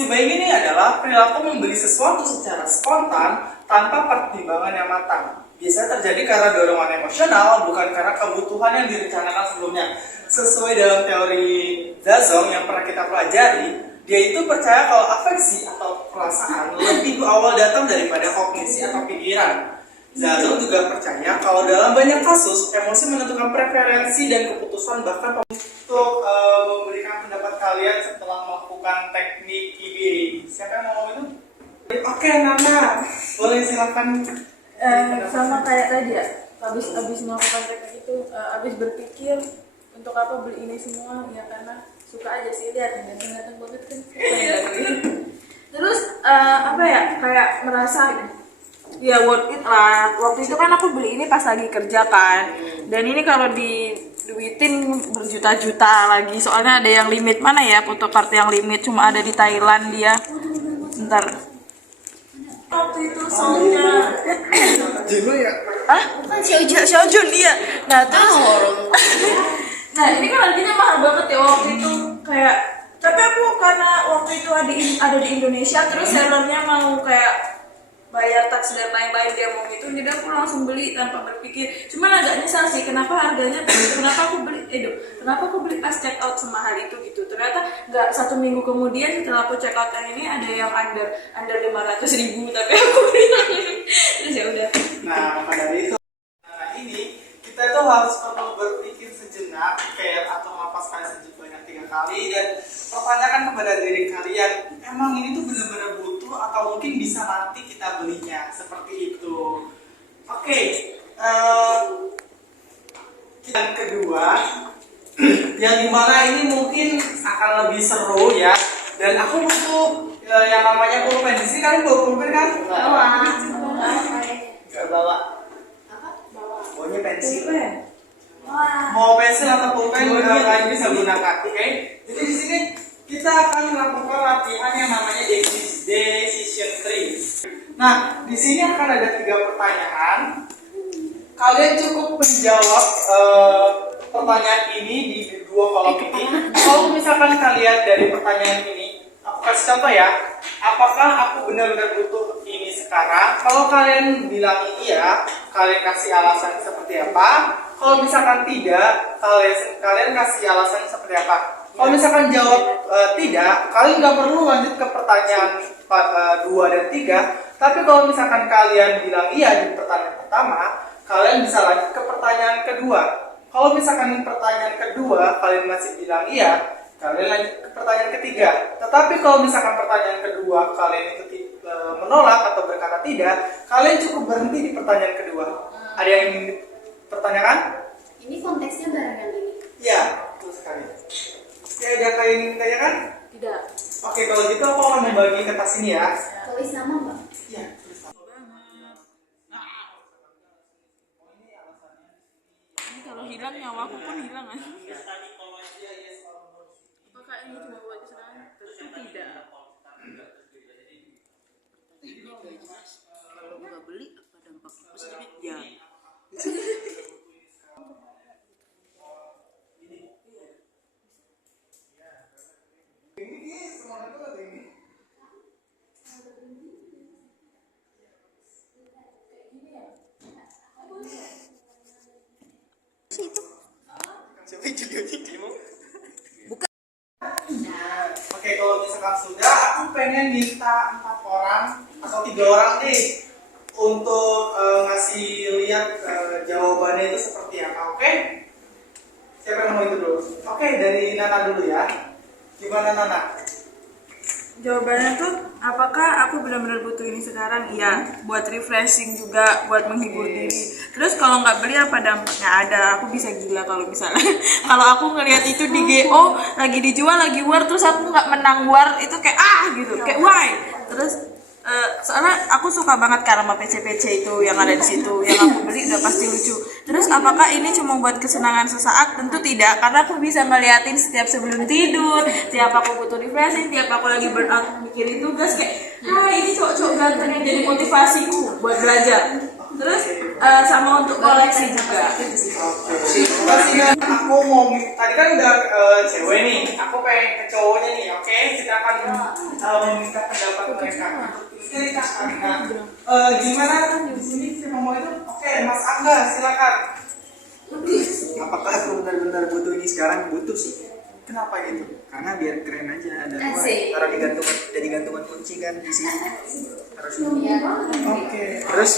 impulsif buying ini adalah perilaku membeli sesuatu secara spontan tanpa pertimbangan yang matang. Biasanya terjadi karena dorongan emosional, bukan karena kebutuhan yang direncanakan sebelumnya. Sesuai dalam teori Zazong yang pernah kita pelajari, dia itu percaya kalau afeksi atau perasaan lebih awal datang daripada kognisi atau pikiran. Zazong juga percaya kalau dalam banyak kasus, emosi menentukan preferensi dan keputusan bahkan untuk memberikan pendapat kalian setelah melakukan teknik EBA. Siapa yang mau ngomong itu? Oke, Nana, boleh silakan. Sama kayak tadi ya, habis melakukan teknik itu, habis berpikir untuk apa beli ini semua, ya karena suka aja sih lihat ganteng-ganteng banget kan. Terus apa ya, kayak merasa ya worth it lah. Waktu itu kan aku beli ini pas lagi kerja kan, dan ini kalau diduitin berjuta-juta lagi, soalnya ada yang limit. Mana ya photocard yang limit, cuma ada di Thailand dia. Bentar, waktu itu soalnya Jinu ya? bukan Xiaojun dia. Nah terus nah ini kan harganya mahal banget ya waktu itu, kayak tapi aku karena waktu itu ada di Indonesia, terus sellernya mau kayak bayar tax dan lain-lain, dia mau gitu, jadi aku langsung beli tanpa berpikir. Cuman agak nyesal sih kenapa harganya, kenapa aku beli pas check out semahal itu gitu. Ternyata nggak 1 minggu kemudian setelah aku check out yang ini ada yang under 500.000, tapi aku beli terus ya udah. Nah, maka dari itu, ini kita tuh harus perlu berpikir sejenak, kayak atau melepaskan sejuk banyak 3 kali dan pertanyakan kepada diri kalian, emang ini tuh benar-benar butuh atau mungkin bisa nanti kita belinya, seperti itu. Oke, yang kedua, yang dimana ini mungkin akan lebih seru ya, dan aku butuh yang namanya pulpen. Di sini kalian bawa pulpen kan? Gak bawa. Bawanya pensil. Mau pensil atau pulpen kalian bisa gunakan, oke? Jadi di sini kita akan melakukan latihan yang namanya decision tree. Nah, di sini akan ada 3 pertanyaan. Kalian cukup menjawab pertanyaan ini di 2 kolom ini. Kalau misalkan kalian dari pertanyaan ini, aku kasih contoh ya. Apakah aku benar-benar butuh ini sekarang? Kalau kalian bilang iya, kalian kasih alasan seperti apa? Kalau misalkan tidak, kalian kasih alasan seperti apa? Kalau misalkan jawab tidak, kalian nggak perlu lanjut ke pertanyaan 2 dan 3. Tapi kalau misalkan kalian bilang iya di pertanyaan pertama, kalian bisa lanjut ke pertanyaan kedua. Kalau misalkan pertanyaan kedua kalian masih bilang iya, kalian lanjut ke pertanyaan ketiga. Tetapi kalau misalkan pertanyaan kedua kalian itu menolak atau berkata tidak, kalian cukup berhenti di pertanyaan kedua. Ada yang ingin dipertanyakan? Ini konteksnya barengan ini? Ya, betul sekali. Ya, ada kalian ingin ditanyakan? Tidak. Oke, kalau gitu aku akan membagi kertas ini ya. Tulis nama mbak? Iya. Ini kalau hilang nyawaku pun hilang kan? Apakah ini cuma buat kesenangan? Tentu tidak. Kalau nggak beli apa dampaknya? Maksudnya ya. Oke, kalau misalkan sudah, aku pengen minta 4 orang atau 3 orang deh untuk ngasih lihat jawabannya itu seperti apa, oke? Siapa yang mau itu dulu? Oke, dari Nana dulu ya. Gimana Nana? Jawabannya tuh, apakah aku benar-benar butuh ini sekarang? Iya, buat refreshing juga, buat menghibur diri. Terus kalau nggak beli apa dampaknya? Ada, aku bisa gila kalau misalnya kalau aku ngelihat itu di GO lagi dijual, lagi war, terus aku nggak menang war, itu kayak gitu, kayak why? Terus soalnya aku suka banget karma PC-PC itu yang ada di situ, yang aku beli udah pasti lucu. Terus apakah ini cuma buat kesenangan sesaat? Tentu tidak, karena aku bisa ngeliatin setiap sebelum tidur, tiap aku butuh refreshing, tiap aku lagi burnout mikirin tugas, kayak ini cowok-cowok ganteng yang jadi motivasiku buat belajar. Terus sama untuk koleksi juga. Aku mau tadi kan udah cewek nih, aku pengen ke cowoknya nih, oke? Kita akan meminta pendapat mereka. Dari kakak. Nah, gimana di sini si Momo itu? Oke, Mas Angga silakan. Apakah aku benar-benar butuh ini sekarang? Butuh sih. Kenapa gitu? Karena biar keren aja. Ada Asik. taruh di gantungan, jadi gantungan kunci kan di sini. Harus. Oke. Terus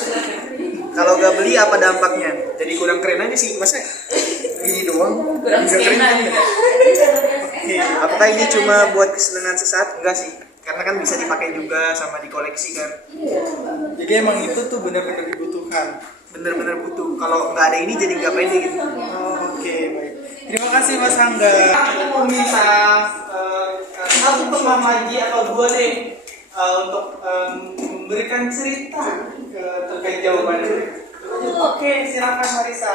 kalau gak beli apa dampaknya? Jadi kurang keren aja sih. Masa ini doang? Bisa keren kan? Oke. Apakah ini cuma buat kesenangan sesaat? Enggak sih. Karena kan bisa dipakai juga sama dikoleksi kan. Jadi emang itu tuh benar-benar dibutuhkan. Bener-bener butuh. Kalau nggak ada ini jadi nggak pede gitu. Oke, baik. Terima kasih Mas Angga. Aku mau minta satu pemamaji atau dua deh untuk memberikan cerita terkait jawabannya. Oke, silakan Marisa.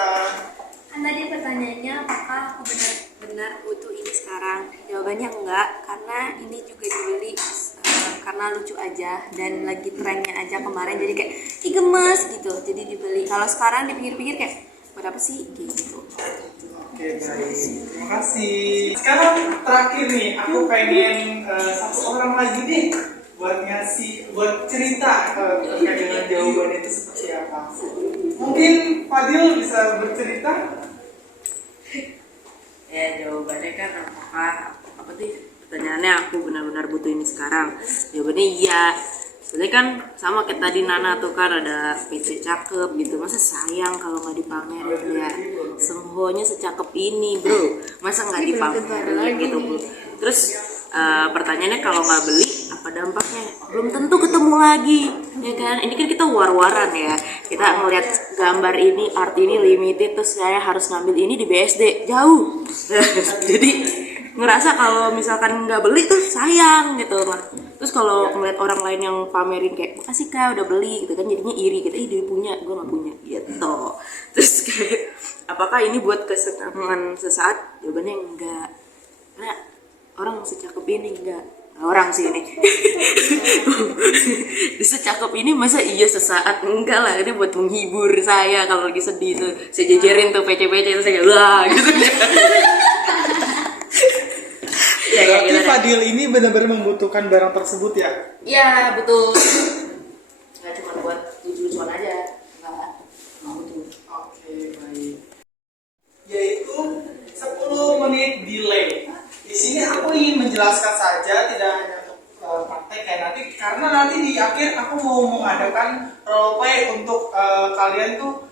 Kan tadi pertanyaannya apakah aku benar-benar butuh ini sekarang? Jawabannya enggak, karena ini juga dibeli karena lucu aja dan lagi trennya aja kemarin, jadi kayak ih gemes gitu, jadi dibeli. Kalau sekarang dipikir-pikir kayak berapa sih gitu. Oke, baik. Terima kasih. Sekarang terakhir nih, aku pengen satu orang lagi deh buat cerita terkait dengan jawaban itu seperti apa. Mungkin Fadil bisa bercerita. Ya jawabannya kan apakah apa tuh pertanyaannya aku benar-benar butuh ini sekarang? Jawabannya iya. Sebenarnya kan sama kayak tadi Nana tuh kan ada PC cakep gitu, masa sayang kalau nggak dipamerin ya. Semhonya secakep ini bro, masa nggak dipamerin gitu bro. Terus pertanyaannya kalau nggak beli apa dampaknya? Belum tentu ketemu lagi, ya kan? Ini kan kita war-waran ya. Kita ngeliat gambar ini, art ini limited, terus saya harus ngambil ini di BSD jauh. Jadi ngerasa kalau misalkan nggak beli tuh sayang gitu. Nah, terus kalau ngeliat orang lain yang pamerin kayak makasih kak udah beli gitu kan, jadinya iri gitu, ih dia punya gue nggak punya gitu. Terus kayak apakah ini buat kesenangan sesaat? Jawabannya enggak, karena orang secakep ini enggak. Orang sih ini secakep ini masa iya sesaat? Enggak lah, ini buat menghibur saya kalau lagi sedih tuh saya jejerin tuh PC-PC itu saya wah gitu. Berarti Fadil ini benar-benar membutuhkan barang tersebut ya? Ya betul. Nggak cuma buat lucu-lucuan aja, nggak mau tuh. Oke, baik. Yaitu 10 menit delay. Di sini aku ingin menjelaskan saja, tidak hanya untuk praktek kayak nanti, karena nanti di akhir aku mau mengadakan role play untuk kalian tuh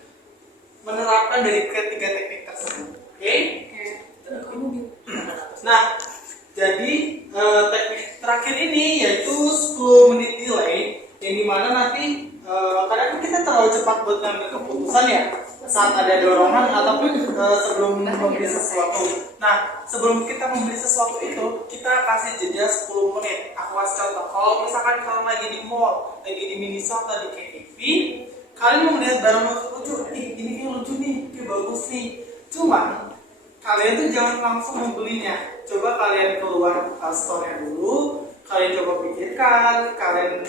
menerapkan dari ketiga teknik tersebut. Oke? Nah, jadi teknik terakhir ini yaitu 10 menit delay, yang dimana nanti kadang kita terlalu cepat buat ngambil keputusan ya saat ada dorongan ataupun sebelum membeli sesuatu. Nah, sebelum kita membeli sesuatu itu, kita kasih jeda 10 menit. Aku kasih contoh, kalau misalkan kalian lagi di mall, lagi di Miniso atau di KTV, kalian melihat barang lucu, ini kayak lucu nih, kayak bagus nih. Cuma kalian tuh jangan langsung membelinya. Coba kalian keluar store-nya dulu, kalian coba pikirkan, kalian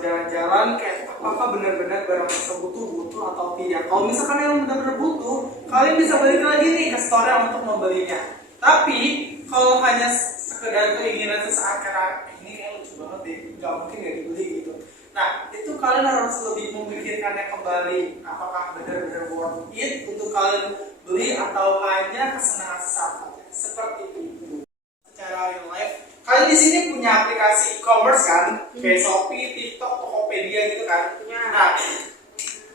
jalan-jalan kayak apakah benar-benar barang tersebut tuh butuh atau tidak. Kalau misalkan yang benar-benar butuh, kalian bisa balik lagi nih ke store untuk membelinya. Tapi kalau hanya sekedar keinginan sesaat karena ini kayak lucu banget deh, nggak mungkin nggak dibeli gitu. Nah, itu kalian harus lebih memikirkannya kembali, apakah benar-benar worth it untuk kalian beli atau hanya kesenangan sesaat. Seperti itu. Secara real life, kalian di sini punya aplikasi e-commerce kan, kayak Shopee, TikTok, Tokopedia gitu kan. Nah,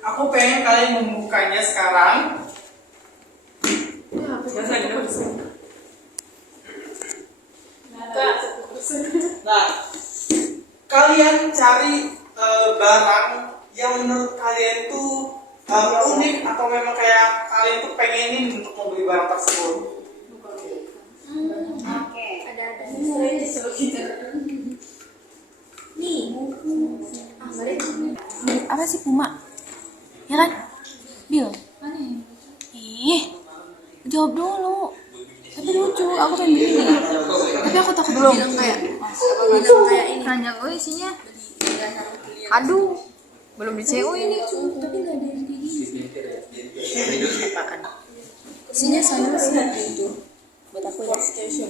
aku pengen kalian membukanya sekarang. Nah, kalian cari barang yang menurut kalian tuh unik atau memang kayak kalian tuh pengenin untuk membeli barang tersebut. Oke. Ada. Nih, Apa sih Puma? Ya kan? Bil. Ih, jawab dulu. Tapi lucu, aku pengen beli. Tapi aku takut belum. bilang kayak ini. Nanya gue isinya. Aduh, belum di CO ini. Tapi nggak ada yang kayak gini. Isinya sama sih itu. buat aku ya.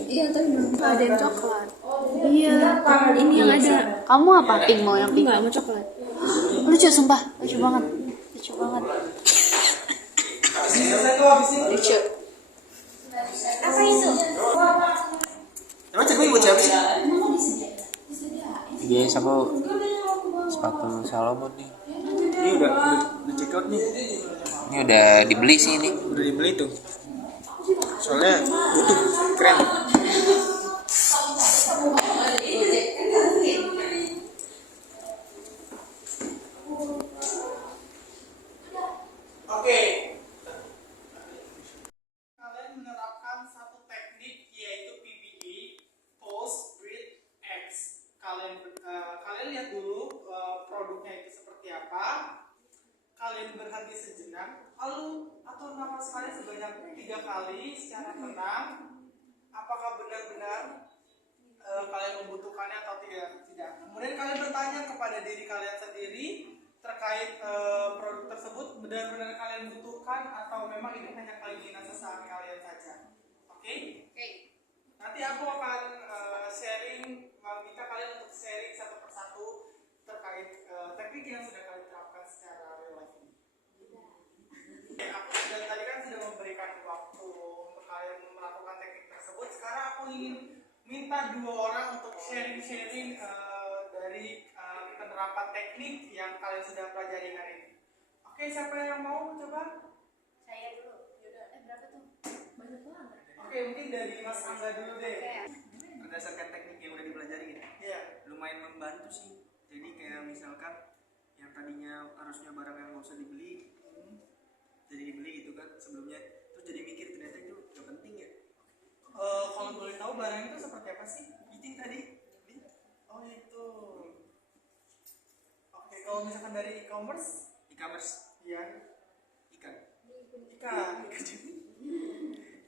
Iya, tapi belum ada yang coklat. Iya, ini yang ada. Kamu apa? Pink, mau yang pink? Enggak mau coklat. Lucu, sumpah. Lucu banget. Lucu banget. Selesai tuh habis ini. Lucu. Apa itu? Emang cek buat siapa sih? Guys, aku sepatu Salomon nih. Ini udah check out nih. Ini udah dibeli sih ini. Udah dibeli tuh. Soalnya butuh, keren. Oke. Kalian menerapkan satu teknik yaitu PBE, Pause, Breathe, X. Kalian lihat dulu produknya itu seperti apa. Kalian berhenti sejenak, lalu atur nafas kalian sebanyak 3 kali secara tenang. Apakah benar-benar kalian membutuhkannya atau tidak? Kemudian kalian bertanya kepada diri kalian sendiri terkait produk tersebut, benar-benar kalian butuhkan atau memang ini hanya keinginan sesaat kalian saja. Oke? Nanti aku akan meminta kalian untuk sharing satu persatu terkait teknik yang sudah kalian terapkan secara real life ini. Aku tadi kan sudah memberikan waktu untuk kalian melakukan teknik tersebut. Sekarang aku ingin minta 2 orang untuk sharing dari penerapan teknik yang kalian sudah pelajari hari ini. Oke, siapa yang mau coba? Saya dulu. Berapa tuh? Banyak banget. Oke, mungkin dari Mas Angga dulu deh. Berdasarkan teknik yang udah dipelajari gitu. Iya. Lumayan membantu sih. Jadi kayak misalkan yang tadinya harusnya barang yang nggak usah dibeli, jadi dibeli gitu kan sebelumnya. Terus jadi mikir ternyata itu gak penting ya. Kalau boleh tahu barang itu seperti apa sih? Itu yang tadi. Oh itu. Oke, kalau misalkan dari e-commerce, E-commerce ya ikan. ikan.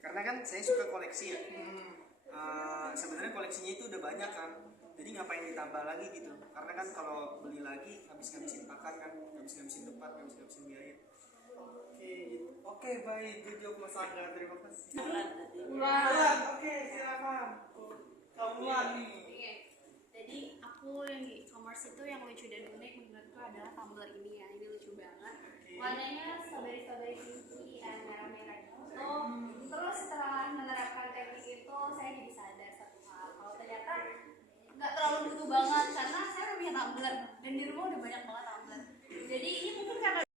Karena kan saya suka koleksi ya. Sebenarnya koleksinya itu udah banyak kan. Jadi ngapain ditambah lagi gitu? Karena kan kalau beli lagi habis-habisin pakan kan, habis-habisin tempat, habis-habisin biaya. Oke, baik. Jujur Mas Angga, terima kasih. Bulan, oke, silakan. Kamu nih. Oke. Jadi aku yang di e-commerce itu yang lucu dan unik menurutku adalah tumbler ini ya. Ini lucu banget. Warnanya strawberry pink.